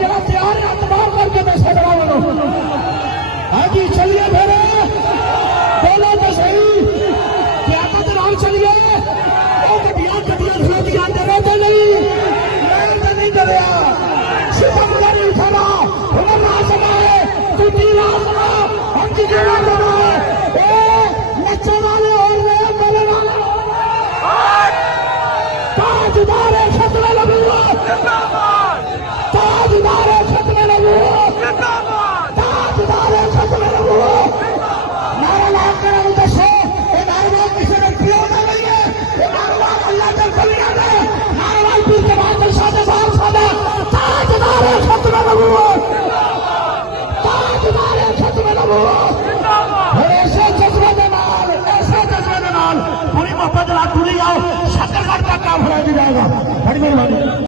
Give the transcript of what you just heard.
जरा तैयार है तबार करके पैसे बनाओ। हाँ जी चलिए फिर बोलो तो सही क्या तो नाम चलिए वो गड्डियां गड्डियां खलोतियां डरे तो नहीं मैं तो नहीं डरिया सितम करी उठना हुनर ना समाए टूटी ना समा हम जी ना बनाए ए नच्चे वाले और रे बोले वाले ताजदार खतरे लगू ताजदार खतरे लगू ताजदार खतरे लगू नारा लाग कर दसो ये नारा किसी ने पियो ना लगे ये नारा अल्लाह के कलिया ने नारा पीर के बाद सादे बाहर सादा ताजदार खतरे लगू ताजदार खतरे लगू ऐसे जज्बे के नाल पूरी मोहब्बत ला टूटी आओ शक्करगढ़ का काम हो जाएगा। बड़ी मेहरबानी।